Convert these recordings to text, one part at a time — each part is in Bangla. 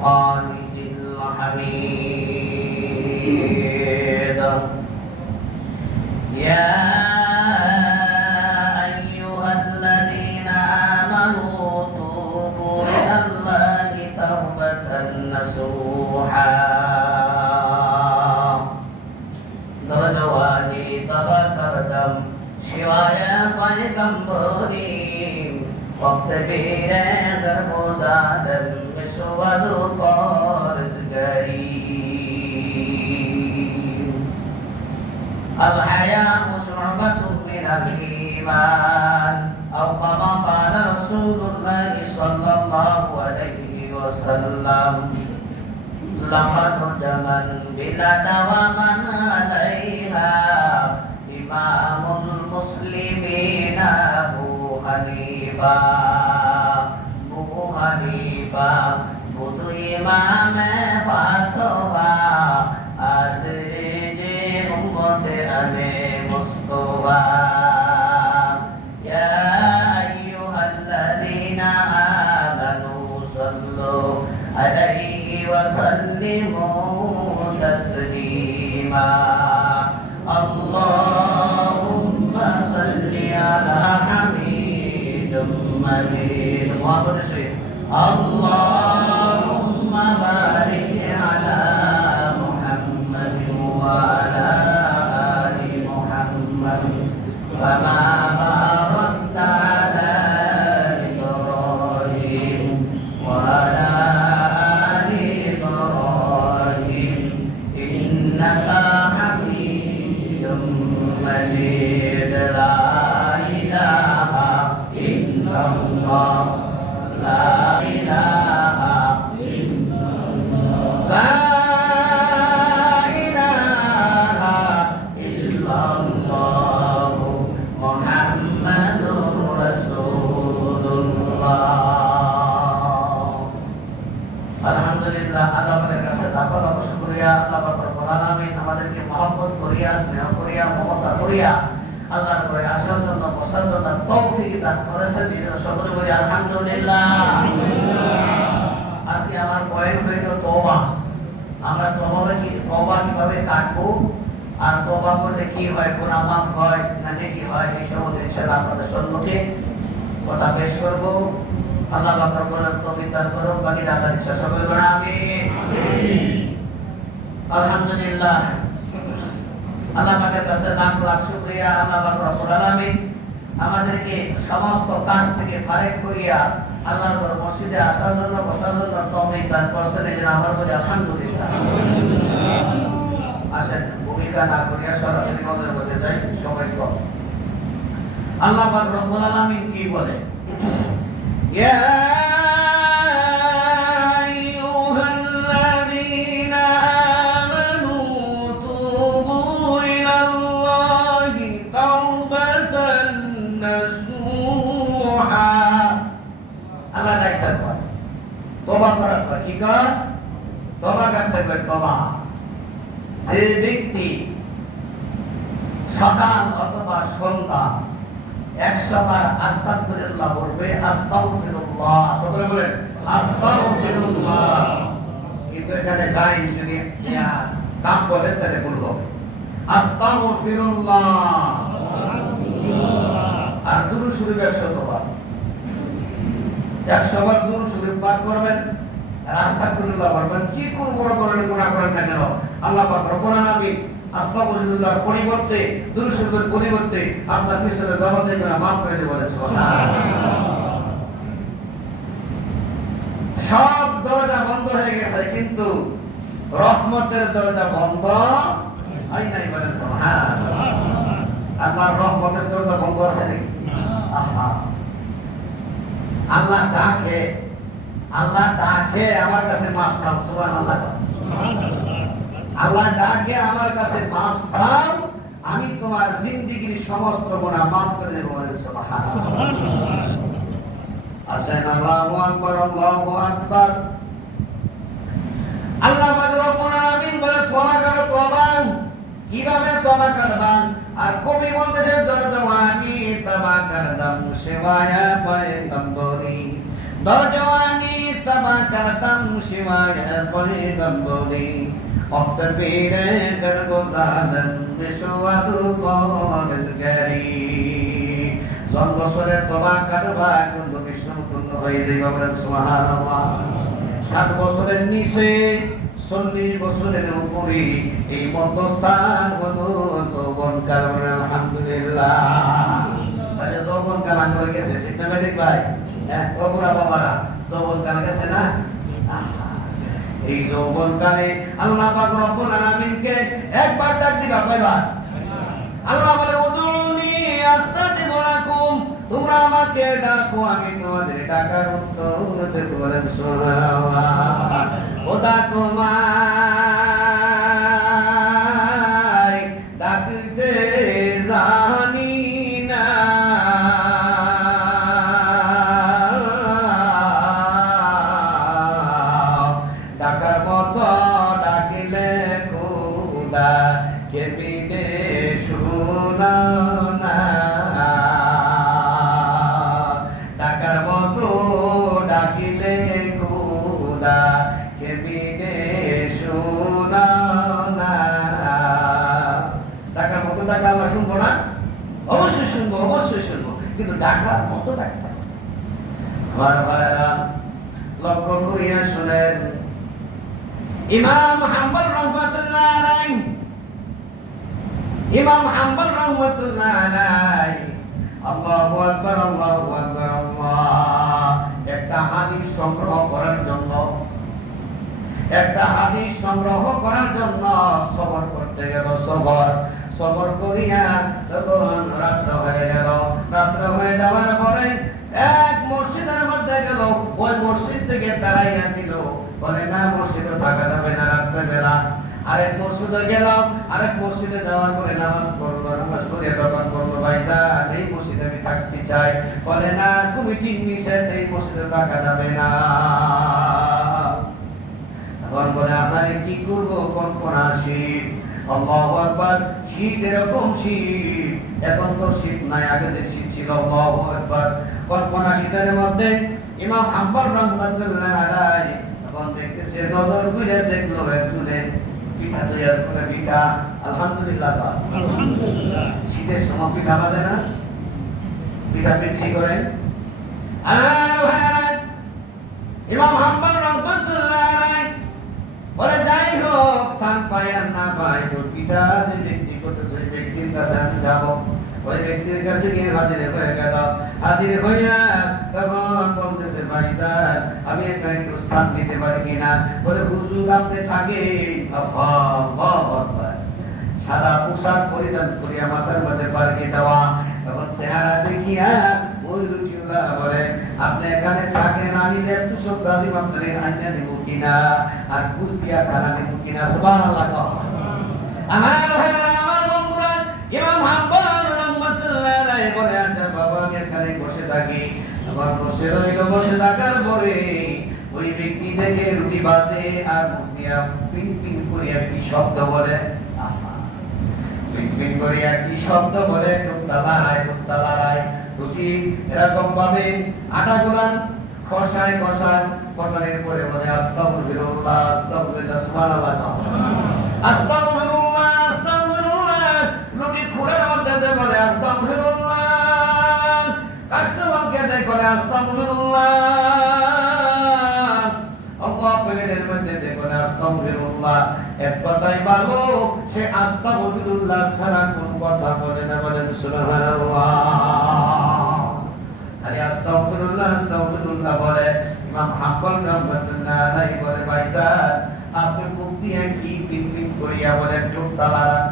وفرقانه الحميد يا أيها الذين آمنوا توبوا إلى الله توبة نصوحا درجوانی تبا کردم شوایہ پیغمبری وقت بیرے در موزادم مسود پارزگری الحياء شعبة من الإيمان أو كما قال رسول الله صلى الله عليه وسلم لقد جمن بلاد ومن عليها إمام المسلمين أبو حنيفة بدو إمام فاسوا أسرج أمة أبي مصطفى يا أيها الذين آمنوا صلوا عليه وسلموا تسليما اللهم صل على حميد مجيد محمد شريف اللهم بارك على محمد وعلى آل محمد كما باركت على إبراهيم وعلى آل إبراهيم إنك حميد مجيد لا إله إلا الله لا إله إلا الله لا إله إلا الله محمد رسول الله আলহামদুলিল্লাহ আল্লাহর কাছে লাখ লাখ শুকরিয়া আল্লাহ পাক রব্বুল আলামিন আমাদেরকে মহব্বত করিয়া স্নেহ করিয়া মমতা করিয়া আল্লাহর করে আসার জন্য বসার জন্য তৌফিক দান করেছেন এই জন্য সকলে বলি আলহামদুলিল্লাহ আজকে আমার পয়েন্ট হইল তওবা আমরা তওবা কিভাবে কাটবো আর তওবা করলে কি হয় গুনাহ মাফ হয় নাকি কি হয় এই সম্বন্ধে ইনশাআল্লাহ আপনাদের সম্মুখে কথা পেশ করব আল্লাহ পাক রব্বুল তৌফিক দান করুন বাকি আল্লাহর ইচ্ছা সকলে বলেন আমিন আলহামদুলিল্লাহ আল্লাহ পাকের কাছে লাখ লাখ শুকরিয়া আল্লাহ পাক রব্বুল আলামিন আমাদেরকে সমস্ত কাজ থেকে ফারেক করিয়া আল্লাহর ঘর মসজিদে আসার জন্য বসার জন্য তৌফিক দান করেছেন এই জন্য আমরা বলি আলহামদুলিল্লাহ আসেন ভূমিকা না করিয়া সরাসরি মধ্যে বসে যাই সময় কম আল্লাহ পাক রব্বুল আলামিন কি বলে ইয়া আল্লাহ ডাক্তার কয় তওবা করার পর কি কর তওবা করতে কয় তওবা যে ব্যক্তি সকাল অথবা সন্ধ্যা 100 বার আস্তাগফিরুল্লাহ বলবে আস্তাগফিরুল্লাহ সকলে বলেন আস্তাগফিরুল্লাহ কিন্তু এখানে গাইন যদি কাপ বলেন তাহলে ভুল হবে আস্তাগফিরুল্লাহ আর দুরূদ শরীফ 100 বার 100 বার দুরূদ শরীফ পাঠ করবেন আর আস্তাগফিরুল্লাহ বলবেন কি কোন বড় গুনাহ করেন না কেন আল্লাহ পাক রব্বুল আলামিন আস্তাগফিরুল্লাহর পরিবর্তে দুরূদ শরীফের পরিবর্তে আপনার পিছনে যাবতীয় গুনাহ maaf করে দেবেন সুবহানাল্লাহ সব দরজা বন্ধ হয়ে গেছে কিন্তু রহমতের দরজা বন্ধ হয় নাই বলেন সুবহানাল্লাহ আল্লাহর রহমতের দরজা বন্ধ আছে নাকি আহা আল্লাহ ডাকে আমার কাছে মাফ চাও সুবহানাল্লাহ আল্লাহ ডাকে আমার কাছে মাফ চাও আমি তোমার জিন্দেগীর সমস্ত গুনাহ maaf করে দেব বলেন সুবহানাল্লাহ আসেন আল্লাহু আকবার আল্লাহু আকবার আল্লাহ পাক রব্বুল আলামিন বলে তওবা করো তওবা কিভাবে তওবা করবেন আর কবি বলতেছে দরজওয়ানি তওবা করদম শিবায়া পয়গম্বরি দরজওয়ানি তবা করতম শিवाय পয়গম্বরি অক্তবীরে কর গোজালন বিশ্বআদু পরগরি জন্মসরে তবা করবা কিন্তু বিষ্ণুতুল্য হয়ে যাবে বলেন সুবহানাল্লাহ 60 বছরের নিচে 40 বছরের উপরে এই মধ্যস্থান হলো যৌবনকাল আলহামদুলিল্লাহ তাহলে যৌবনকাল আগে গেছে ঠিক না ঠিক ভাই হ্যাঁ ওরা বাবারা যৌবনকাল গেছে না এই যৌবনকালে আল্লাহ পাক রব্বুল আলামিনকে একবার ডাক দিবা কয়বার আল্লাহ বলে উদুনি আস্তাজিব লাকুম তোমরা আমাকে ডাকো আমি তোমাদের ডাকার উত্তর দেব বলেন সুবহানাল্লাহ খোদা তোমায় ডাকতে জানি না ডাকার মতো ডাকিলে খোদা কেবিনে শোনা না ডাকার মতো ডাকিলে খোদা কেবিনে শোনা না ডাকার মতো ডাকা আল্লাহ শুনবো না অবশ্যই শুনবো কিন্তু ডাকার মতো ডাকতে আমার ভাইরা লক্ষ্য করিয়া শুনেন ইমাম হাম্বল রহমাতুল্লাহ আলাইহি আল্লাহু আকবার আল্লাহ একটা হাদিস সংগ্রহ করার জন্য সবর করতে গেল সবর করিয়া তখন রাত্র হয়ে যাওয়ার পরে এক মসজিদের মধ্যে গেল ওই মসজিদ থেকে তারাইয়া দিল বলে না মসজিদে থাকা যাবে না রাত্রে বেলা আরেক মসজিদে গেলাম আরেক মসজিদে যাওয়ার পরে নামাজ পড়ে তখন বললো ভাইজান এই মসজিদে আমি থাকতে চাই বলে না তুমি ঠিক নিষেধ এই মসজিদে থাকা যাবে না তখন বলে আমরা কি করবো কল্পনা শীত আল্লাহু আকবার শীত এরকম শীত এখন তো শীত নাই আগে যে শীত ছিল আল্লাহু আকবার কল্পনা শীতের মধ্যে ইমাম হাম্বল রহমাতুল্লাহ আলাইহি তখন দেখতেছে নজর ঘুরে দেখলো একজনের পিঠা তৈরি করে পিঠা আলহামদুলিল্লাহ শীতের সময় পিঠা বাজে না পিঠা বিক্রি করেন ইমাম হাম্বল রহমাতুল্লাহ আলাইহি বলে যাই হোক স্থান পাই আর না পাই তো পিঠা যে ব্যক্তি করতেছে ওই ব্যক্তির কাছে আমি যাবো ওই ব্যক্তির কাছে গিয়ে হাজির হয়ে গেল হাজির হইয়া তখন বলতেছে ভাইজান আমি একটু স্থান দিতে পারি কিনা বলে হুজুর আপনি থাকেন সাদা পোশাক পরিধান করিয়া মাথার মধ্যে পারকি দেওয়া তখন চেহারা দেখিয়া ওই রুটিওলা বলে আপনি এখানে থাকেন আমি একটু সব সাজিম আপনার আইনা দিব কিনা আর কুর্তিয়া খানা দিব কিনা সুবহানাল্লাহ আমার বন্ধুরা ইমাম হাম্বল রহমাতুল্লাহ আলাইহি বলে আচ্ছা বাবা আমি এখানে বসে থাকি আবার বসে থাকার পরে ওই ব্যক্তি দেখে রুটি বাজে আর মুখ দিয়া পিন পিন করিয়া কি শব্দ বলে পিন পিন করিয়া কি শব্দ বলে টুকটা লড়াই রুটি এরকম ভাবে আটা গুলান খসানের পরে বলে আস্তাগফিরুল্লাহ সুবহানাল্লাহ আস্তাগফিরুল্লাহ রুটি খুঁড়ার মধ্যে বলে আস্তাগফিরুল্লাহ কাস্টমারকে বলে আস্তাগফিরুল্লাহ আল্লাহ প্লেটের মধ্যে বলে আস্তাগফিরুল্লাহ এক কথাই ভালো সে আস্তাগফিরুল্লাহ ছাড়া কোন কথা বলে না বলেন সুবহানাল্লাহ আরে আস্তাগফিরুল্লাহ বলে ইমাম হাম্বল রহমাতুল্লাহ আলাইহি বলে ভাইজান আপনি মুখ দিয়ে কি পিন করিয়া বলেন টুকটা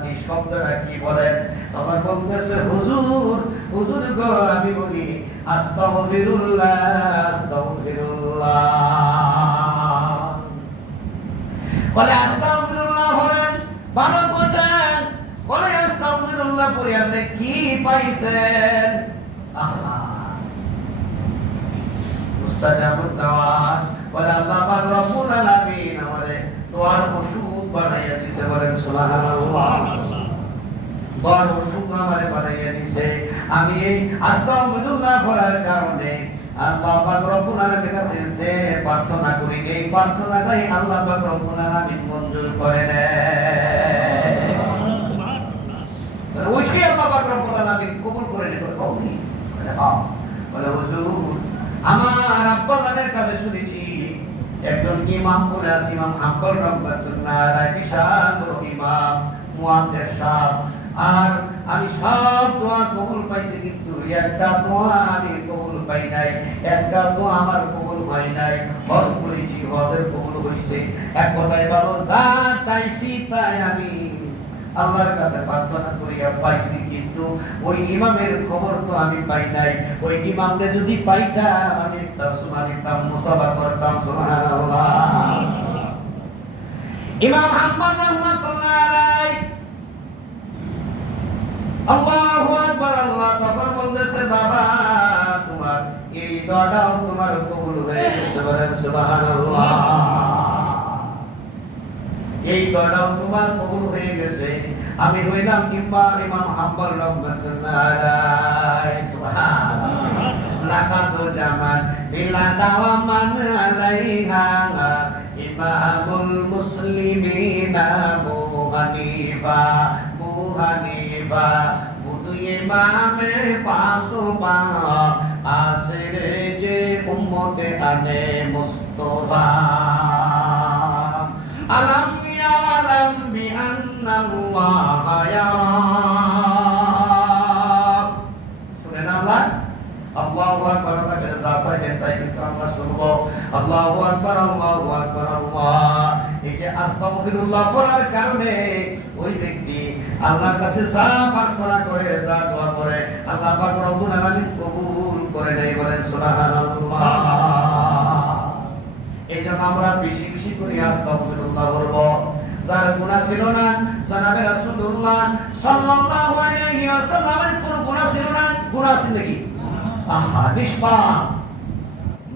এই শব্দটা কি বলেন তখন বলতেছে হুজুর গো আমি বলি আস্তাগফিরুল্লাহ বলে আস্তাগফিরুল্লাহ বলেন ভালো কথা বলে আস্তাগফিরুল্লাহ পড়ে আপনি কি পাইছেন মুস্তাজাবুদ দাওয়াত বলে আল্লাহ পাক রব্বুল আলামিন আমাদের দোয়ার ওষুধ বানাইয়া দিয়েছে বলেন সুবহানাল্লাহ দোয়ার ওষুধ আমারে বানাইয়া দিয়েছে আমি এই আস্তাগফিরুল্লাহ করার কারণে আল্লাহ পাক রব্বুল আলামিনের কাছে যে প্রার্থনা করি এই প্রার্থনাটাই আল্লাহ পাক রব্বুল আলামিন মঞ্জুর করে নেয়। ওইটাই আল্লাহ পাক রব্বুল আলামিন কবুল করে নেয়। কবুল বলে বলে হুজুর আমার আব্বা জানের কাছে শুনেছি একজন ইমাম বলে আছে, ইমাম হাম্বল রহমাতুল্লাহ আলাইহি, বিশাল বড় ইমাম মুয়াদ্দিস সাহেব, আর আমি সব দোয়া কবুল পাইছি, কিন্তু একটা দোয়া আমি কবুল পাই নাই, একটা দোয়া আমার কবুল হয় নাই। হজ করেছি, হজের কবুল হইছে, এক কথায় বলো যা চাইছি তাই আমি আল্লাহর কাছে প্রার্থনা করিয়া পাইছি, কিন্তু ওই ইমামের খবর তো আমি পাই নাই। ওই ইমামকে যদি পাইতাম আমি একটা সুবহান দিতাম, মুসাফা করতাম। সুবহানাল্লাহ। ইমাম আহমদ রাহমাতুল্লাহ আলাইহি আল্লাহু আকবার, আল্লাহ তখন বলতেছে বাবা তোমার এই দোয়াটাও তোমার কবুল হয়ে গেছে। বলেন সুবহানাল্লাহ। এই দোয়াটাও তোমার কবুল হয়ে গেছে। আমি হইলাম ইমাম হাম্বল রহমাতুল্লাহ আলাইহি। সুবহানাল্লাহ। লাকাদ জামান বিলা দাওয়ামান আলাইহা ইমামুল মুসলিমিনা আবু হানিফা বুধু ইমামে পাসো পা আসরে যে উম্মতে আনে মুস্তাফা আলাম ইয়ালাম বিআন্নাল্লাহা ইয়ারা। শুনেন আল্লাহ আল্লাহু আকবার, আল্লাহ যা চাইবেন তাই কিন্তু আমরা শুনবো। আল্লাহু আকবার, আল্লাহু আকবার, আল্লাহ। এই যে আস্তাগফিরুল্লাহ পড়ার কারণে ওই ব্যক্তি আল্লাহর কাছে যা প্রার্থনা করে, যা দোয়া করে, আল্লাহ পাক রব্বুল আলামিন কবুল করে নেয়। বলেন সুবহানাল্লাহ। এই জন্য আমরা বেশি বেশি করে আস্তাগফিরুল্লাহ বলবো। যার গুনাহ ছিল না, জনাবে রাসূলুল্লাহ সাল্লাল্লাহু আলাইহি ওয়াসাল্লামের কোনো গুনাহ ছিল না। গুনাহ ছিল নাকি? আহা, নিষ্পাপ।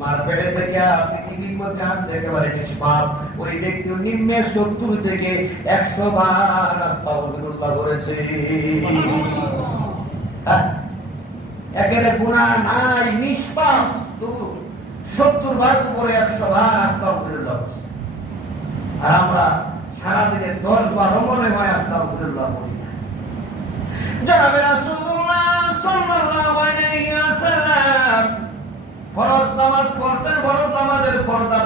মার পেটে থেকে পৃথিবীর মধ্যে আসছে একেবারে নিষ্পাপ। ওই ব্যক্তি নিম্নে 70 থেকে 100 বার আস্তাগফিরুল্লাহ করেছে। একেবারে গুনাহ নাই, নিষ্পাপ, তবু 70 বার উপরে 100 বার আস্তাগফিরুল্লাহ করেছে। আর আমরা সারাদিনে 10 বার মনে হয় আস্তাগফিরুল্লাহ করি না। জনাবে রাসূলুল্লাহ সাল্লাল্লাহু আলাইহি ওয়াসাল্লাম ফরজ নামাজ পড়তেন, ফরজ নামাজের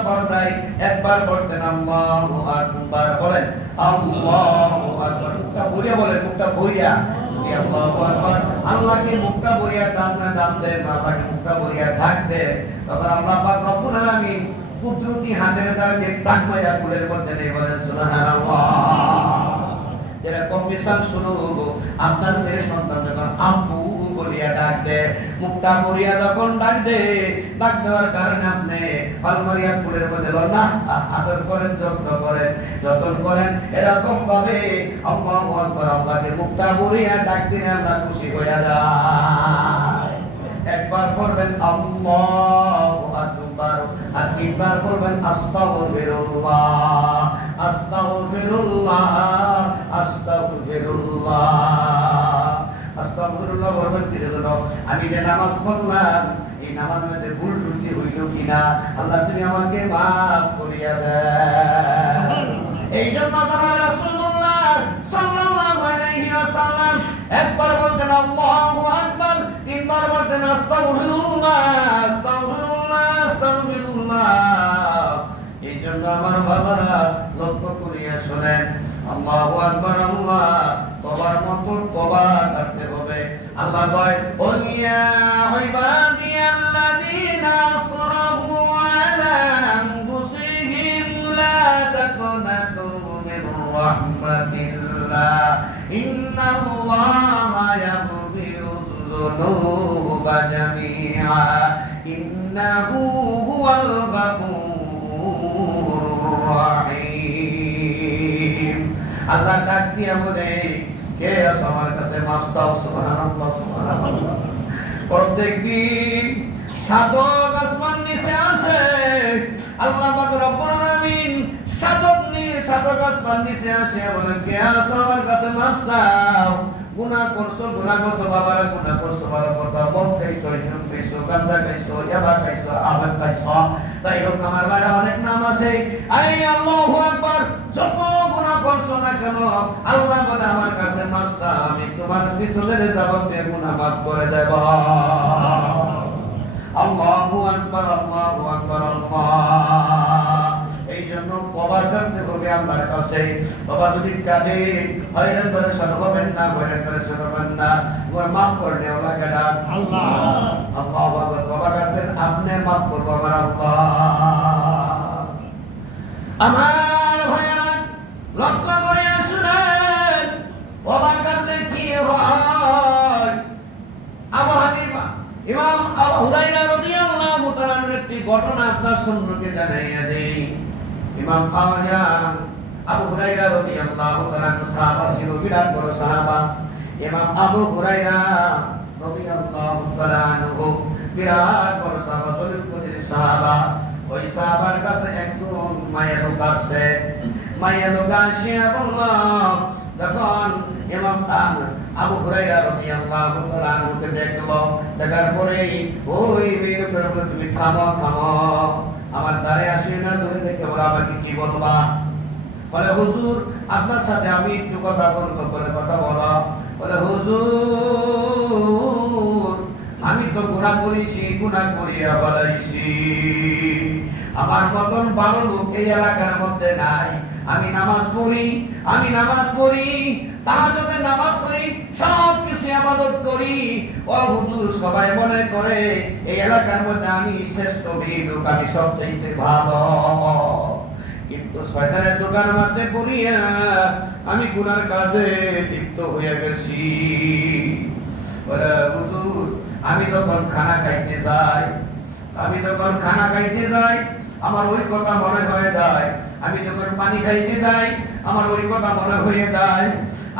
পর্দায় একবার পড়তেন আল্লাহু আকবার। বলেন আল্লাহু আকবার। মুখটা ভরিয়া বলেন, মুখটা ভরিয়া আল্লাহু আকবার। আল্লাহকে মুখটা ভরিয়া ডাক দেন, আল্লাহকে মুখটা ভরিয়া ডাক দেন। তখন আল্লাহ পাক রব্বুল আলামিন কুদরতি হাতের দ্বারা ডাক মায়া কুলের মধ্যে নেই। বলেন সুবহানাল্লাহ। যেরকম মিশন শুরু হবো, আপনার ছেলে সন্তান যখন আব্বু বলিয়া ডাক দে, মুখটা বলিয়া যখন ডাক দে, ডাক দেওয়ার কারণে আপনি ফালমারিয়া কুলের মধ্যে না আদর করেন, যত্ন করেন, যত্ন করেন। এরকম ভাবে আল্লাহু আকবার, আল্লাহকে মুখটা বলিয়া ডাক দিলে আল্লাহ খুশি হইয়া যায়। একবার পড়বেন আল্লাহু আকবার, আর তিনবার পড়বেন আস্তাগফিরুল্লাহ, আস্তাগফিরুল্লাহ, আস্তাগফিরুল্লাহ, আস্তাগফিরুল্লাহ বলবেন। আমি যে নামাজ পড়লাম এই নামাজের মধ্যে ভুল ত্রুটি হইল কিনা আল্লাহ তুমি আমাকে মাফ করিয়া দেন। এই জন্য জনাবে রাসূলুল্লাহ সাল্লাল্লাহু আলাইহি ওয়াসাল্লাম একবার বলতেন আল্লাহু আকবার, তিনবার বলতেন আস্তাগফিরুল্লাহ, আস্তাগফিরুল্লাহ, আস্তাগফিরুল্লাহ। এই জন্য আমার বাবারা লক্ষ্য করিয়া শুনেন, আল্লাহু আকবার, আল্লাহ তওবার মতো তওবা করতে হবে। আল্লাহ কয় ওয়া ইবাদিয়াল্লাযীনা আসরাফু আলা আনফুসিহিম লা তাকনাতু মির রাহমাতিল্লাহ ইন্নাল্লাহা ইয়াগফিরুয যুনুবা জামিআ ইন্নাহু হুয়াল গাফুরুর রাহিম। আল্লাহ ডাক দিয়া বলে, কে আছো আমার কাছে মাফ চাও। সুবহানাল্লাহ, সুবহানাল্লাহ। প্রত্যেকদিন সাধক আসমান নিচে আসে, আল্লাহ পাক রব্বুল আলামিন সাধক আসমান নিচে আসে বলে, কে আছো আমার কাছে মাফ চাও। গুনাহ করছো বাবারা, গুনাহ করছো ভালো কথা, মদ খাইছো, হিরুম খাইছো, গান্দা খাইছো, ইয়াবা খাইছো, আবাদ খাইছো, তাই হোক আমার ভাইরা অনেক নাম আছে। আই আল্লাহু আকবার, যত গুনাহ করছো না কেন আল্লাহ বলে আমার কাছে মাফ চাও, আমি তোমার পিছনের যাবতীয় গুনাহ মাফ করে দেব। আল্লাহু আকবার, আল্লাহু আকবার, আল্লাহ। এই জন্য তওবা করতে হবে আল্লাহর কাছে। তওবা যদি কাঁদে হয়রান পরেশান হবেন না, হয়রান পরেশান হবেন না, গুনাহ মাফ করলে ওলা কেডা? আল্লাহ। আল্লাহু আকবার, তওবা করবেন আপনি, মাফ করবো আমার আল্লাহ। আমার ভাইয়েরা লক্ষ্য করে শুনেন, তওবা করলে কি হয়? আবু হানিফা ইমাম আবু হুরায়রা রাদিয়াল্লাহু তাআলা একটি ঘটনা আপনার সম্মুখে জানাইয়া দেই। ইমাম আবু হুরায়রা রাদিয়াল্লাহু তাআলা সাহাবা ছিল, বিরাট বড় সাহাবা। ইমাম আবু হুরায়রা রাদিয়াল্লাহু তাআলা আনহু বিরাট বড় সাহাবা, দলিল সাহাবা। ওই সাহাবার কাছে একজন মায়ের লোক আসছে। মায়ের লোক আসিয়া বলল, যখন ইমাম আবু হুরায়রা রাদিয়াল্লাহু তাআলা আনহুকে দেখলো, দেখার পরেই ওই মেয়ের উপরে তুমি থামো, আমার দ্বারে আসিও না, দূরে থেকে বলে আমাকে কি বলবা? বলে হুজুর আপনার সাথে আমি একটু কথা বলবো। বলে কথা বলো। বলে হুজুর আমি তো গুনাহ করেছি, গুনাহ করিয়া বলাইছি, আমার মতন ভালো লোক এই এলাকার মধ্যে নাই। আমি নামাজ পড়ি, তাহাজ্জুদের নামাজ পড়ি, সব কিছু ইবাদত করি। ও হুজুর সবাই মনে করে এই এলাকার মধ্যে আমি শ্রেষ্ঠ লোক, আমি সবচাইতে ভালো, কিন্তু শয়তানের দোকানের মধ্যে পড়িয়া আমি গুনার কাজে লিপ্ত হয়ে গেছি। বলে হুজুর আমি যখন খানা খাইতে যাই আমার ওই কথা মনে হয়ে যায়, আমি যখন পানি খাইতে যাই আমার ওই কথা মনে হয়ে যায়,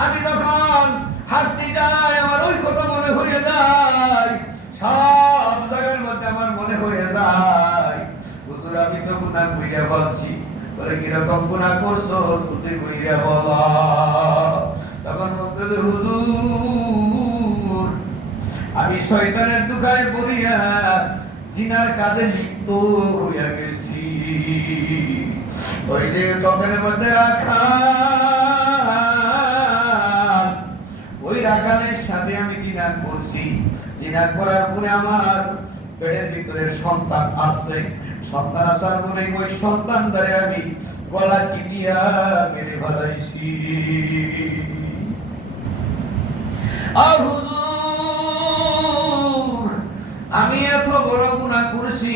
আমি যখন হাঁটতে যাই আমার ওই কথা মনে হয়ে যায়, সব জায়গার মধ্যে আমার মনে হয়ে যায়। হুজুর আমি তো গুনাহ কইরা বলছি। বলে কিরকম গুনাহ করছো তুই কইরা বল। তখন বলতে হুজুর আমি শয়তানের দুখায় পড়িয়া জিনার কাজে লিপ্ত হইয়া গেছি। ওই যে চোখের মধ্যে রাখা ওই রাখানের সাথে আমি জিনা করছি। জিনা করার পরে আমার পেটের ভিতরে সন্তান আসছে। সন্তান আসার পরে ওই সন্তান ধরে আমি গলা টিপিয়া মেরে ফেলাইছি। আমি এত বড় গুনাহ করছি।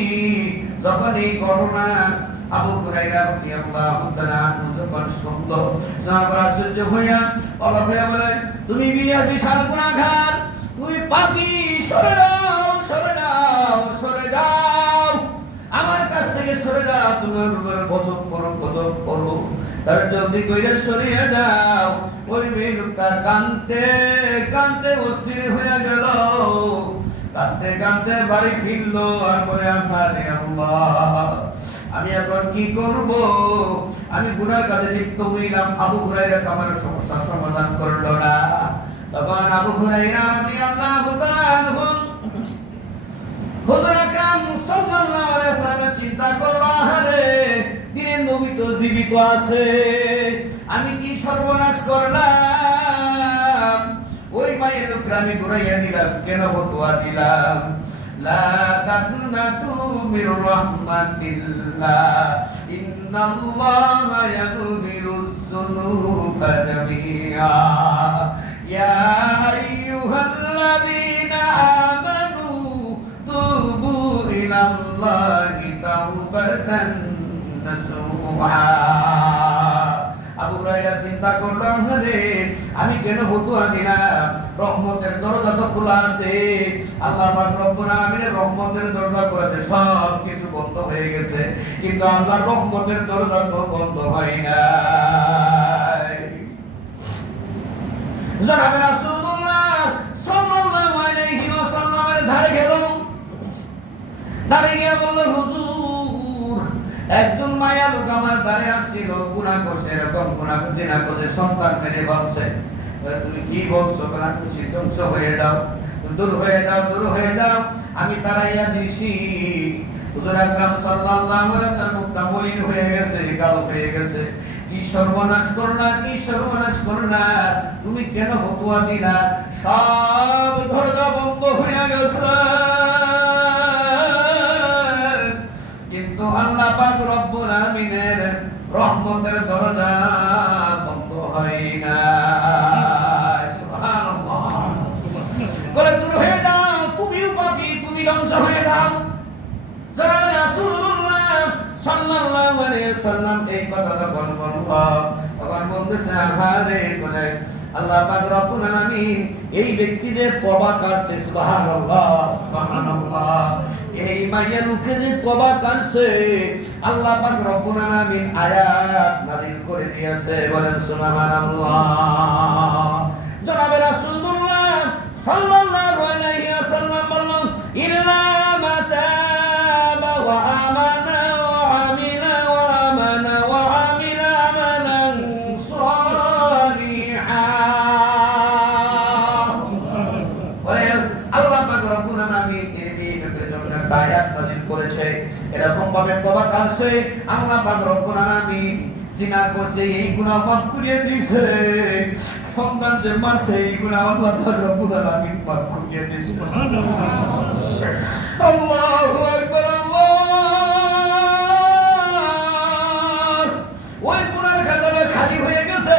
যখন এই ঘটনা আবু হুরায়রা রাদিয়াল্লাহু তাআলা আনহু যখন শুনলো, তারপর আশ্চর্য হইয়া অবাক হইয়া বলে, তুমি বিশাল গুনাহগার, তুমি পাপী, সরে যাও, আমার কাছ থেকে সরে যাও, তোমার উপরে গজব করো। তার জলদি কইরা সরিয়ে যাও। ওই মেয়ে লোকটা কাঁদতে অস্থির হয়ে গেল। কাঁদতে বাড়ি ফিরলো আর বলে, আরে আল্লাহ আমি এখন কি করব? আমি গুনার কাজে লিপ্ত হইলাম। আবু হুরায়রা আমার সমস্যার সমাধান করলো না। তখন আবু হুরায়রা রাদিয়াল্লাহু তাআলা আনহু হুজুর আকরাম সাল্লাল্লাহু আলাইহি ওয়াসাল্লাম চিন্তা করলো, আরে দিনের নবী তো জীবিত আছে, আমি কি সর্বনাশ করলাম? ওই মায়ের লোককে আমি ঘুরাইয়া দিলাম, কেন ফতোয়া দিলাম? লা তাকনাতু মির রাহমাতিল্লাহ, ইন্নাল্লাহা ইয়াগফিরুজ যুনুবা জামিআ, ইয়া আইয়ুহাল্লাযীনা আমানু তুবু ইলাল্লাহি তাওবাতান নাসুহা। আবু হুরায়রা চিন্তা করলো, আমি কেন ফতোয়া দিলাম? রহমতের দরজা তো খোলা আছে। আল্লাহ পাক রব্বুল আলামিনের রহমতের দরজা খোলাতে সব কিছু বন্ধ হয়ে গেছে, কিন্তু আল্লাহর রহমতের দরজা তো বন্ধ হয় নাই। জনাবে রাসূলুল্লাহ সাল্লাল্লাহু আলাইহি ওয়াসাল্লামের ধারে গেল। গিয়ে বলল, হুজুর একজন মায়া লোক আমার দ্বারে আসছিল, গুনাহ করছে, এরকম গুনাহ করছে, না করছে, সন্তান মেরে ফেলছে। তুমি কি বলছো? তুমি ধ্বংস হয়ে যাও, দূর হয়ে যাও, দূর হয়ে যাও, আমি তারাইয়া দিছি। হুজুর আকরাম সাল্লাল্লাহু আলাইহি ওয়াসাল্লাম মলিন হয়ে গেছে, কালো হয়ে গেছে। কি সর্বনাশ করলা, কি সর্বনাশ করলা, তুমি কেন ফতোয়া দিলা? সব দরজা বন্ধ হয়ে গেছে, কিন্তু আল্লাহ পাক রব্বুল আমিনের রহমতের দরজা বন্ধ হয় না। সুবহানাল্লাহ। বলে দূর হয়ে যাও, তুমিও পাপী, তুমি ধ্বংস হয়ে যাও। জনাবে রাসূলুল্লাহ সাল্লাল্লাহু আলাইহি ওয়াসাল্লাম এই কথা যখন বলল, তখন বলতেছে আহারে, বলে আল্লাহ পাক রব্বুল আলামিন এই ব্যক্তি যে তওবা করছে, সুবহানাল্লাহ সুবহানাল্লাহ, এই মাইয়া লোকে যে তওবা করছে, আল্লাহ পাক রব্বুল আলামিন আয়াত নাযিল করে দিয়েছে, বলেন সুবহানাল্লাহ। জনাবে রাসূলুল্লাহ সাল্লাল্লাহু আলাইহি ওয়াসাল্লাম বললেন, ইল্লা মা তাবা ওয়া আমানা ওয়া আমিলা ওয়া আমানা ওয়া আমিলা আমালান সালিহান। বলেন আল্লাহ পাক রব্বুল আলামিন এই ব্যক্তির জন্য একটা আয়াত নাযিল করেছে, এরকম ভাবে তওবা করছে, আল্লাহ পাক রব্বুল আলামিন জিনা করছে এই গুনাহ মাফ করে দিয়েছে, সন্তান যে মারছে এই গুনাহ আল্লাহ পাক রব্বুল আলামিন মাফ করে দিয়েছে। আল্লাহু আকবার, আল্লাহ। ওই গুনার খাতাটা খালি হয়ে গেছে,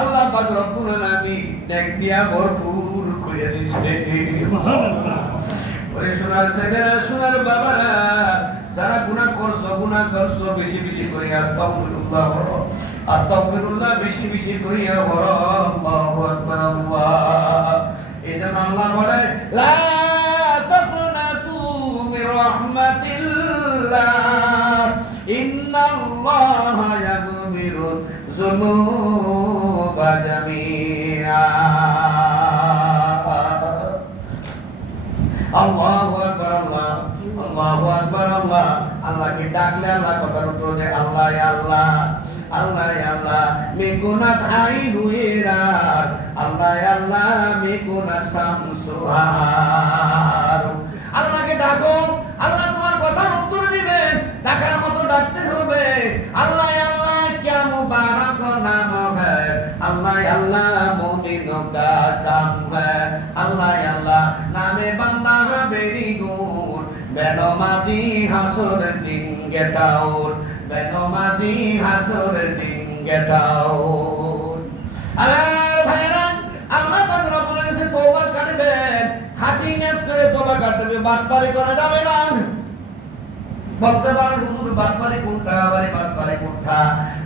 আল্লাহ পাক রব্বুল আলামিন নেক দিয়া ভরপুর করে দিয়েছে। ওরে সোনার ছেলেরা, সোনার বাবারা, যারা গুনাহ করছো বেশি বেশি করে আস্তাগফিরুল্লাহ বলো, আস্তাগফিরুল্লাহ বেশি বেশি করে বলো, আল্লাহু আকবার, আল্লাহ। এজন্য আল্লাহ বলে, লা তাকনাতু মির রাহমাতিল্লাহ, ইন্নাল্লাহা ইয়াগফিরুয যুনুবা জামিআ। আল্লাহু আকবার, আল্লাহ, আল্লাহু আকবার, আল্লাহ। আল্লাহকে ডাকলে আল্লাহ কথার উত্তর দেয়, আল্লাহ ইয়া আল্লাহ, আল্লাহ ইয়া আল্লাহ, মে গুনাহ ঠাই হুয়েরার, আল্লাহ ইয়া আল্লাহ, মে গুনাহ শামসুহার। আল্লাহকে ডাকো, আল্লাহ তোমার কথার উত্তর দিবেন, ডাকার মতো ডাকতে হবে। আল্লাহ ইয়া আল্লাহ, क्या मुबारक नाम है, अल्लाह अल्लाह मोमिनों का काम है, अल्लाह अल्लाह नामे बंदा है बेरी गुर, बेनो माजी हासुर दिन गेटाउर, बेनो माजी हासुर दिन गेटाउर। अगर भाईरा আল্লাহ পাক রব্বুল আলামিন তওবা করবেন, খাঁটি নিয়ত করে তওবা করতে হবে, বাটপারি করা যাবে না। বলতে পারেন হুজুর বাটপারি কোনটা, বাটপারি কোনটা?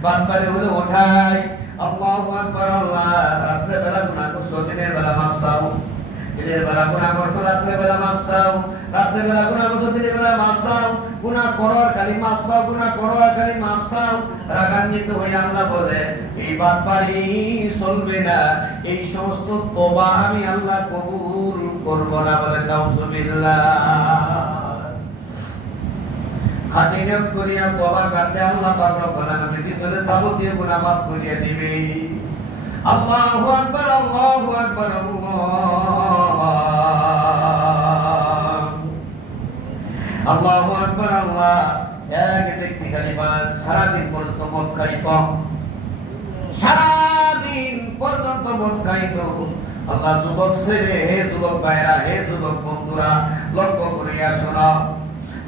বাটপারি হলো ওঠাই। আল্লাহু আকবার, আল্লাহ। রাত্রে বেলা গুনাহ করছো, দিনের বেলা মাফ চাও, দিনের বেলা গুনাহ করছো, রাত্রে বেলা মাফ চাও, রাত্রে বেলা গুনাহ করছো, দিনের বেলা মাফ চাও, গুনাহ করার খালি মাফ চাও, গুনাহ করার খালি মাফ চাও। রাগান্বিত হয়ে আল্লাহ বলে, এই বাটপারি চলবে না, এই সমস্ত তওবা আমি আল্লাহ কবুল করব না। বলে নাউজুবিল্লাহ। খাঁটি নিয়ত করিয়া তওবা করলে আল্লাহ পাক রব্বুল আলামিন পিছনে যাবতীয় গুনাহ মাফ করিয়া দিবে। আল্লাহু আকবার, আল্লাহু আকবার, আল্লাহ, আল্লাহু আকবার, আল্লাহ। এক ব্যক্তি খালি সারাদিন পর্যন্ত মদ খাইত, সারাদিন পর্যন্ত মদ খাইত। আল্লাহ যুবক ছেলে, হে যুবক ভাইরা, হে যুবক বন্ধুরা, লক্ষ্য করিয়া শোনো।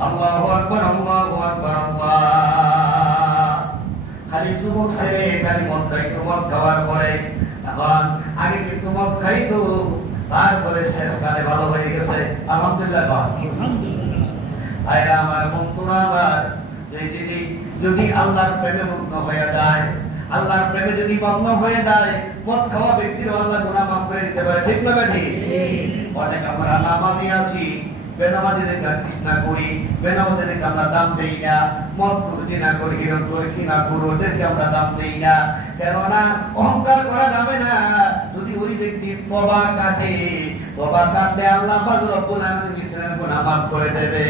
আল্লাহু আকবার, আল্লাহু আকবার, আল্লাহ। খালি যুবক ছেলে খালি মদ খাইতো, মদ খাওয়ার পরে এখন আগে কিন্তু মদ খাইতো, তারপরে শেষকালে ভালো হয়ে গেছে, আলহামদুলিল্লাহ। ভাইরা আমার, বন্ধুরা আমার, যদি আল্লাহর প্রেমে মগ্ন হয়ে যায়, আল্লাহর প্রেমে যদি মগ্ন হয়ে যায়, মদ খাওয়া ব্যক্তির আল্লাহ গুনাহ মাফ করে দিতে পারে, ঠিক না বেঠি? অনেক আমরা নামাজি আছি, বেনামাজিদেরকে তৃষ্ণা করি, বেনামাজিদেরকে আমরা দাম দেই না, মদ কুরুতি না করি, হিরণ করে কি না করি, ওদেরকে আমরা দাম দেই না। কেননা অহংকার করা যাবে না। যদি ওই ব্যক্তির তওবা কাটে, তওবা কাটলে আল্লাহ পাক রব্বুল আলামিন বিশ্বনের গুনাহ মাফ করে দেবে।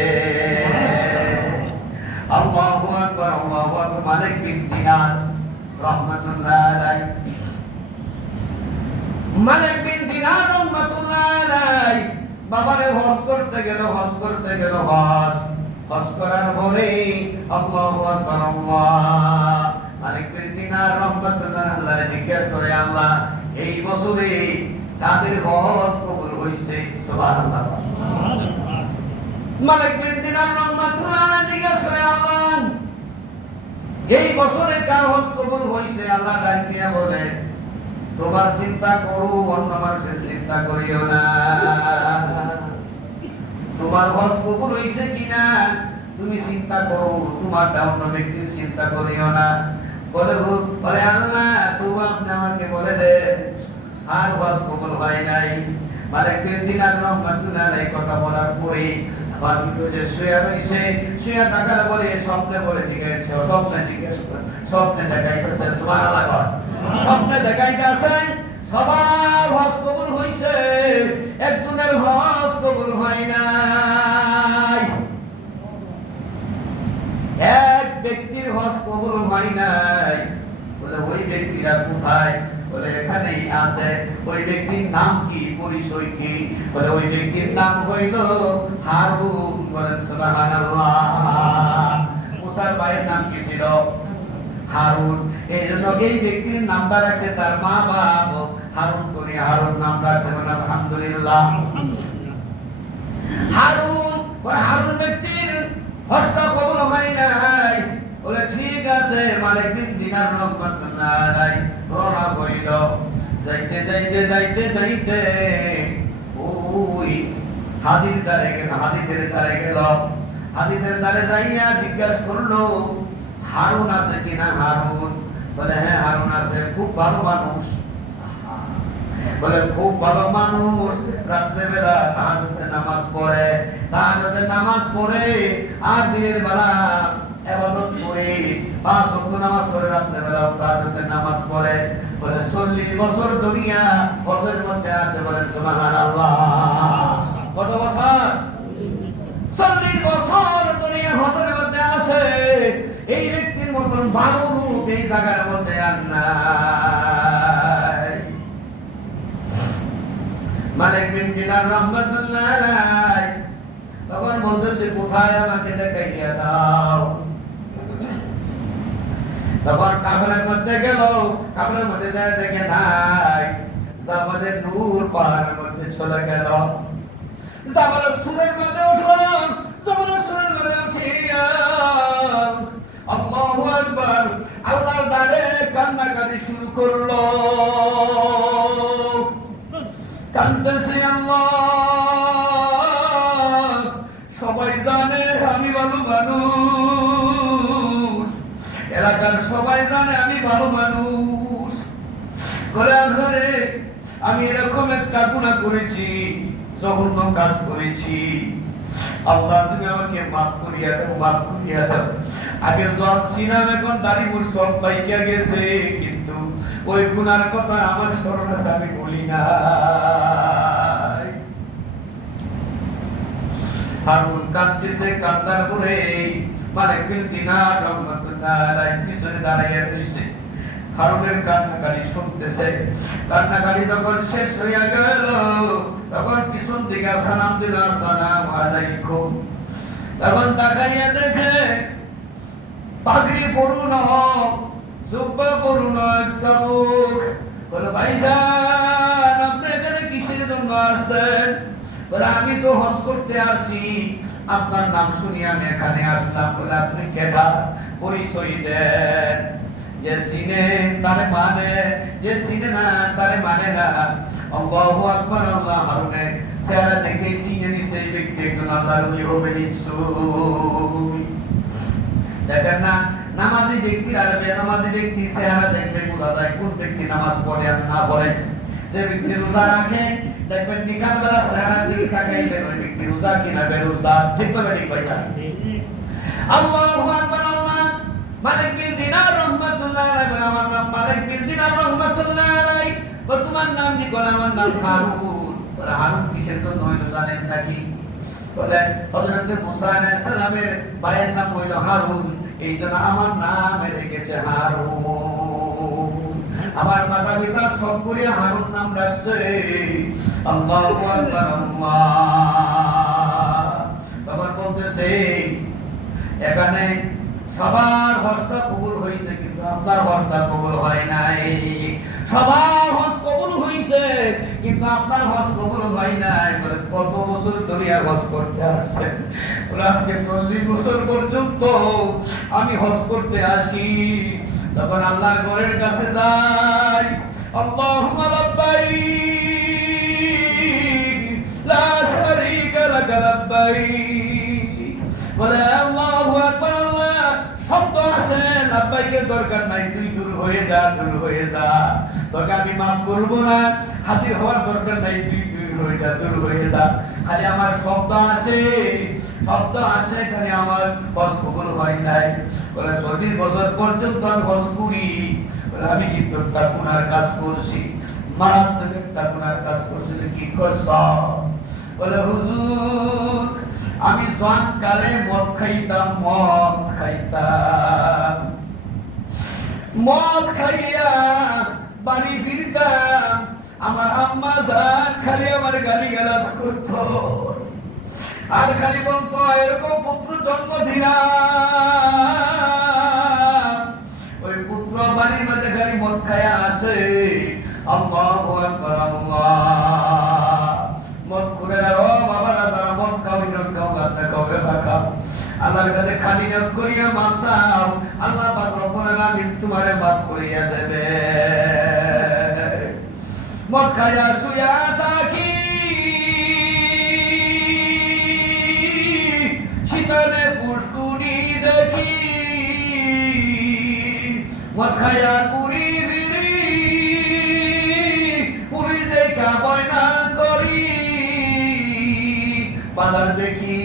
আল্লাহু আকবার, আল্লাহু আকবার। মালিক বিন দিনার রাহমাতুল্লাহ আলাইহি মালিক বিন দিনার রাহমাতুল্লাহ আলাইহি বাবারে হজ করতে গেল হজ করার পরে আল্লাহু আকবার আল্লাহ মালিক বিন দিনার রাহমাতুল্লাহ আলাইহি জিজ্ঞেস করে আল্লাহ এই বছরে কাদের হজ কবুল হইছে সুবহানাল্লাহ মালিক বিন দিনার রাহমাতুল্লাহ আলাইহি জিজ্ঞেস করে আল্লাহ এই বছরে কার হজ কবুল হইছে আল্লাহ ডাক দিয়া বলে তোমার চিন্তা করো অন্য মানুষের চিন্তা করিও না তোমার হজ কবুল হইছে কিনা তুমি চিন্তা করো তোমারটা অন্য ব্যক্তির চিন্তা করিও না বলে আল্লাহ তুমি আপনি আমাকে বলে দেন আর হজ কবুল হয় নাই মালিক বিন দিনার রাহমাতুল্লাহ আলাইহি কথা বলার পরে আবার যে শুয়ে রইছে শুয়ে টাকার বলে স্বপ্নে বলে জিজ্ঞেস স্বপ্নে দেখাইতেছে সুবহানাল্লাহ স্বপ্নে দেখাইতেছে সবার হজ কবুল হইছে একজনের হজ কবুল হয় নাই এক ব্যক্তির হজ কবুল হয় নাই বলে ওই ব্যক্তিরা কোথায় বলে এখানেই আছে ওই ব্যক্তির নাম কি পরিচয় কি বলে ওই ব্যক্তির নাম হইল হারুন বলেন সুবহানাল্লাহ মুসার ভাইয়ের নাম কি ছিল হারুন এই জন্য এই ব্যক্তির নামটা রাখছে তার মা বাপ হারুন করে হারুন নাম রাখছে বলেন আলহামদুলিল্লাহ হারুন ব্যক্তির হজটা কবুল হয় নাই বলে ঠিক আছে মালিক বিন দিনার রাহমাতুল্লাহ আলাইহি রওনা হইল যাইতে ওই হাদির দ্বারে গেল হাদিদের দ্বারে যাইয়া জিজ্ঞাসা করলো হারুন আছে কিনা হারুন বলে হ্যাঁ হারুন আছে খুব ভালো মানুষ বলে খুব ভালো মানুষ রাত্রেবেলা তাহাজ্জুদের নামাজ পড়ে আর দিনের বেলা ইবাদত করে 5 ওয়াক্ত নামাজ পড়ে রাত্রেবেলা তাহাজ্জুদের নামাজ পড়ে বলে 40 বছর দুনিয়া হজের মধ্যে আছে বলেন সুবহানাল্লাহ কত বছর 40 বছর দুনিয়া হজের মধ্যে আছে এই ব্যক্তির মতন ভালো লোক এই জায়গার মধ্যে আর নাই মালিক বিন দিনার রাহমাতুল্লাহ আলাইহি তখন বলতেছে কোথায় আমাকে দেখাইয়া দাও তখন কাফেলার মধ্যে গেল কাফেলার মধ্যে যায় দেখে নাই জাবালে নূর পাহাড়ের মধ্যে চলে গেল জাবালে সুরের মধ্যে উঠলো জাবালে সুরের মধ্যে উঠিয়া আল্লাহু আকবার আল্লাহর দ্বারে কান্নাকাটি শুরু করলো কাঁদতেছে আল্লাহ সবাই জানে আমি ভালো মানুষ এলাকার সবাই জানে আমি ভালো মানুষ ঘরে আমি এরকম একটা গুনাহ করেছি জঘন্য কাজ করেছি আল্লাহ তুমি আমাকে মাফ করিয়া দাও আগে জন ছিলাম এখন দাড়ি মুছ সব পাইকা গেছে কিন্তু ওই গুনার কথা আমার স্মরণ আছে আমি বলি না হারুন কাঁদতেছে কান্দার পরে মালিক বিন দিনার রাহমাতুল্লাহ আলাইহি পিছনে দাঁড়াইয়া রইছে হারুনের কান্নাকাটি শুনতেছে কান্নাকাটি যখন শেষ হইয়া গেল তখন পিছন দিকে সালাম দিল আসসালামু আলাইকুম তখন তাকাইয়া দেখে পাগড়ি পরুন জুব্বা পরুন একটা লোক বলে ভাইজান আপনি এখানে কিসের জন্য আসছেন বলে আমি তো হজ করতে আসছি আপনার নাম শুনি আমি এখানে আসলাম বলে আপনি কেডা পরিচয় দেন যে সিনে তারে মানে যে সিনে না তারে মানে না আল্লাহু আকবার আল্লাহ হারুনে সেরা দেখে সিনে নিছে এই ব্যক্তি একজন আল্লাহর ওলি হবে নিশ্চয়ই দেখেন না নামাজি ব্যক্তি আর বেনামাজি ব্যক্তি চেহারা দেখলে বোঝা যায় কোন ব্যক্তি নামাজ পড়ে আর না পড়ে যে ব্যক্তি রোজা রাখে দেখবেন বিকালবেলা চেহারা দিকে তাকাইলে ওই ব্যক্তি রোজা কিনা বেরোজগার ঠিক তো ঠিক কইতা আল্লাহু আকবার আল্লাহ মালিক বিন দিনার রাহমাতুল্লাহ আলাইহি বলে আমার নাম মালিক বিন দিনার রাহমাতুল্লাহ আলাইহি ও তোমার নাম কি বলে আমার নাম হারুন বলে হারুন কিসের জন্য হইল জানেন নাকি বলে হযরত মুসা আলাইহিস সালামের ভাইয়ের নাম হইল হারুন এই জন্য আমার নাম রেখেছে হারুন আমার মাতা পিতা সব করে হারুন নাম রাখছে। আল্লাহু আকবার আল্লাহ। তখন বলতেছে এখানে সবার হজটা কবুল হয়েছে কিন্তু আপনার হজটা কবুল হয় নাই। সবার হজ কবুল হয়েছে কিন্তু আপনার হজ কবুল হয় নাই। বলে কত বছর ধরে হজ করতে আসছেন? বলে আজকে 40 বছর পর্যন্ত আমি হজ করতে আসি। তখন আল্লাহর ঘরের কাছে যাই, আল্লাহুম্মা লাব্বাইক লা শারীকা লাক লাব্বাইক। বলে আল্লাহু আকবার আল্লাহ, শব্দ আছে লাব্বাইকের দরকার নাই, তুই দূর হয়ে যা, দূর হয়ে যা, তোকে আমি মাফ করব না। হাজির হওয়ার দরকার নাই, তুই দূর হয়ে যা, দূর হয়ে যা। খালি আমার শব্দ আছে, শব্দ আছে, খালি আমার হজ কবুল হয় নাই। বলে 40 বছর পর্যন্ত আমি হজ করি। বলে আমি কিন্তু একটা গুনার কাজ করছি, মারাত্মক একটা গুনার কাজ করছি। কি করছ? বলে হুজুর আমি জোয়ান কালে মদ খাইতাম, মদ খাইতাম, মদ খাইয়া বাড়ি ফিরতাম, আমার আম্মা জান খালি আমার গালি গালাজ করতো আর খালি বলতো এরকম পুত্র জন্ম দিলাম। ওই পুত্র বাড়ির মধ্যে খালি মদ খাইয়া আসে। আল্লাহু আকবার আল্লাহ। মদ করে ও বাবারা তারা মদ খাও, নিয়ত খাও, গাঁজা খাও, বেপা খাও, আল্লাহর কাছে খালি নিয়ত করিয়া মাফ চাও, আল্লাহ পাক রব্বুল আলামিন তোমারে মাফ করিয়া দেবে। মদ খাইয়া শুয়া থাকি, শীতলে পুষ্কুনি দেখি, মদ খাইয়া পুরি বিরি, পুরি দেখা বয়না করি, বাজার দেখি,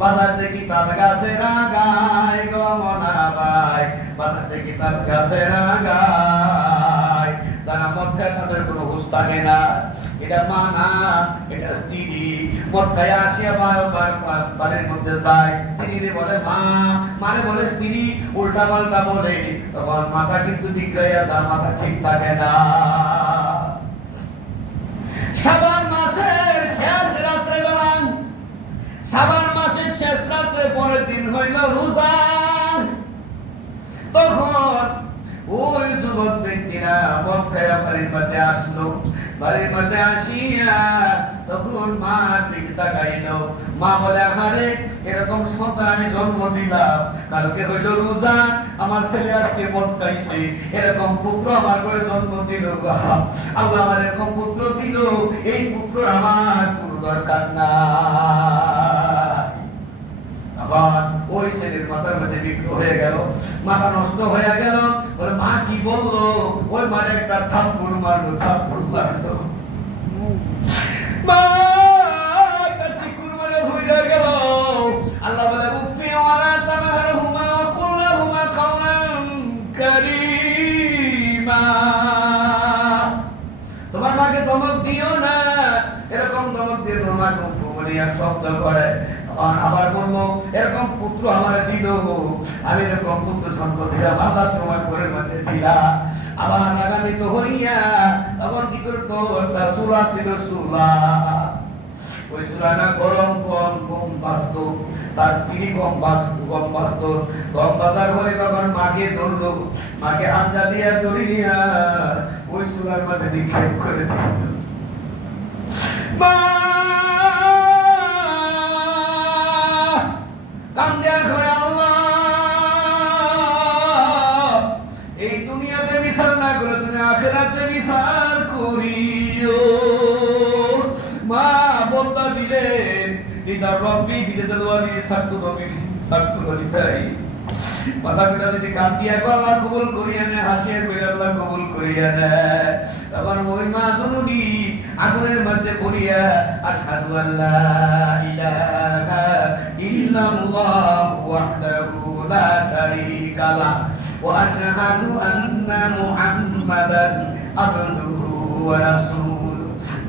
বাজার দেখি তাল গাছের আগায় গমনা ভাই, বাজার দেখি তাল গাছের আগায়। যারা মদ খায় তাদের কোনো হুঁশ থাকে না। এটা মা না, এটা স্ত্রী। মদ খায় আসিয়া বাড়ির মধ্যে যায়, স্ত্রীরে বলে মা, মানে বলে স্ত্রী, উল্টা পাল্টা বলে। তখন মাথা কিন্তু বিগড়াইয়া যায়, মাথা ঠিক থাকে না। শাবান মাসের শেষ রাত্রে বেলা, শাবান মাসের শেষ রাত্রে পরের দিন হইল রোজা। তখন ওই যুবক ব্যক্তিরা মদ খাইয়া বাড়ির মধ্যে আসলো। বাড়ির মধ্যে আসিয়া তখন মার দিকে তাকাইলো। মা বলে আহারে এরকম সন্তান আমি জন্ম দিলাম, কালকে হইল রোজা, আমার ছেলে আজকে মদ খাইছে, এরকম পুত্র আমার ঘরে জন্ম দিল। আল্লাহ আমার এরকম পুত্র দিল, এই পুত্র আমার কোনো দরকার না। আবার ওই ছেলের মাথার মধ্যে বিক্রি হয়ে গেল, মাথা নষ্ট হয়ে গেল। বলে মা কি বললো? ওই মারে একটা থাপ্পড় মারলো, থাপ্পড় মারলো। মা কাছে কুরবানে হয়ে গেল। আল্লাহ বলে উফি ওয়ালা তানহারহুমা ওয়া কুল লাহুমা কাওলান কারীমা। তোমার মাকে ধমক দিও না, এরকম ধমক দিয়ে তোমার মুখ বলিয়া শব্দ করে। আবার বললো এরকম পুত্র আমার দিল, আমি এরকম পুত্র জন্ম দিলাম, আল্লাহ তোমার ঘরের মধ্যে দিলা। আবার রাগান্বিত হইয়া তখন কি করতো, একটা চুলা ছিল, চুলা, ওই চুলাটা গরম গম গম বাঁচত, তার স্ত্রী গম বাঁচত। গম বাজার পরে তখন মাকে ধরলো, মাকে আঞ্জা দিয়া ধরিয়া ওই চুলার মধ্যে নিক্ষেপ করে দিল। মা কান্দার ঘরে, আল্লাহ এই দুনিয়াতে বিচার না করে তুমি আখিরাতে বিচার করিও। মা বলতা দিলেন ইদা রব্বি বিদালওয়ালি সাতু রব্বি সাতু রবিতাই। মাতা পিতা যদি কান্দিয়া আল্লাহ কবুল করিয়া নেয়, হাসিয়া কইরা আল্লাহ কবুল করিয়া নেয়। তখন ওই মা জননী আগুনের মধ্যে পড়িয়া আশহাদু আল্লা ইলাহা ইল্লাল্লাহু ওয়াহদাহু লা শারীকা লাহু ওয়া আশহাদু আন্না মুহাম্মাদান আবদুহু ওয়া রাসূলুহু।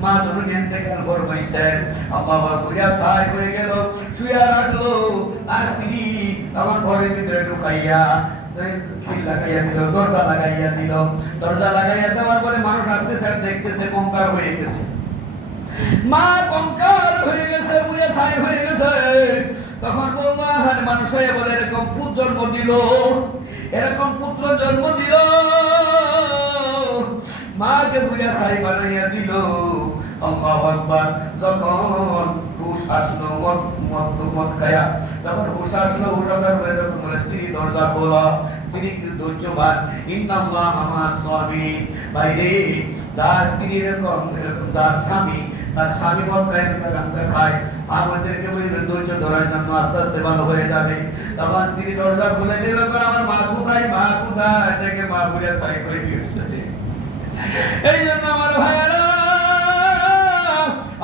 মা জননী ইন্তেকাল ফরমাইছেন, আল্লাহ কইয়া সাই হয়ে গেল, শুয়া রাখলো। আর স্ত্রী তখন ঘরের ভিতরে ঢুকাইয়া খিল লাগাইয়া দিল, দরজা লাগাইয়া দিল। দরজা লাগাইয়া দেওয়ার পরে মানুষ আসতেছে আর দেখতেছে কঙ্কার হয়ে গেছে। মা কঙ্কার হয়ে গেছে, পুরে ছাই হয়ে গেছে। তখন বললাম মানুষ হয়ে বলে এরকম পুত্র জন্ম দিল, এরকম পুত্র জন্ম দিল, মাকে পুরে ছাই বানাইয়া দিল। আল্লাহু আকবার। যখন হুশ আসলো, মদ খায়া যখন হুশ আসলো, হুশ আসার পরে যখন বলে স্ত্রী দরজা খোলা, স্ত্রী কিন্তু ধৈর্যবান। ইন্নাল্লাহা মা'আস সাবিরিন। বাইরে যার স্ত্রী এরকম যার স্বামী, তার স্বামী মদ খায়, গাঁজা খায়, আমাদেরকে বলবেন ধৈর্য ধরার জন্য, আস্তে আস্তে ভালো হয়ে যাবে। তখন স্ত্রী দরজা খুলে দিল, আমার মা কোথায়, মা কোথায়, দেখে মা বুঝে সাই করে গিয়েছে। এই জন্য আমার ভাইয়ারা,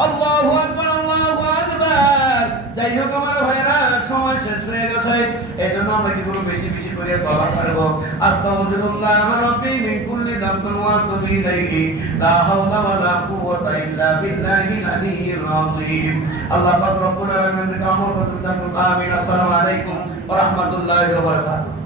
আল্লাহু আকবার, আল্লাহু আকবার। যাই হোক আমার ভাইয়ারা, সময় শেষ হয়ে গেছে। এই জন্য আমরা কি করব, বেশি বেশি করে দোয়া করব। আস্তাগফিরুল্লাহ রাব্বি মিন কুল্লি যামবিন ওয়া আতুবু ইলাইহি, লা হাওলা ওয়া লা কুওয়াতা ইল্লা বিল্লাহিল আলিয়্যিল আযীম। আল্লাহ পাক রব্বুল আলামিন আমল করতে থাকুন। আমিন। আসসালামু আলাইকুম ওয়া রাহমাতুল্লাহি ওয়া বারাকাতুহু।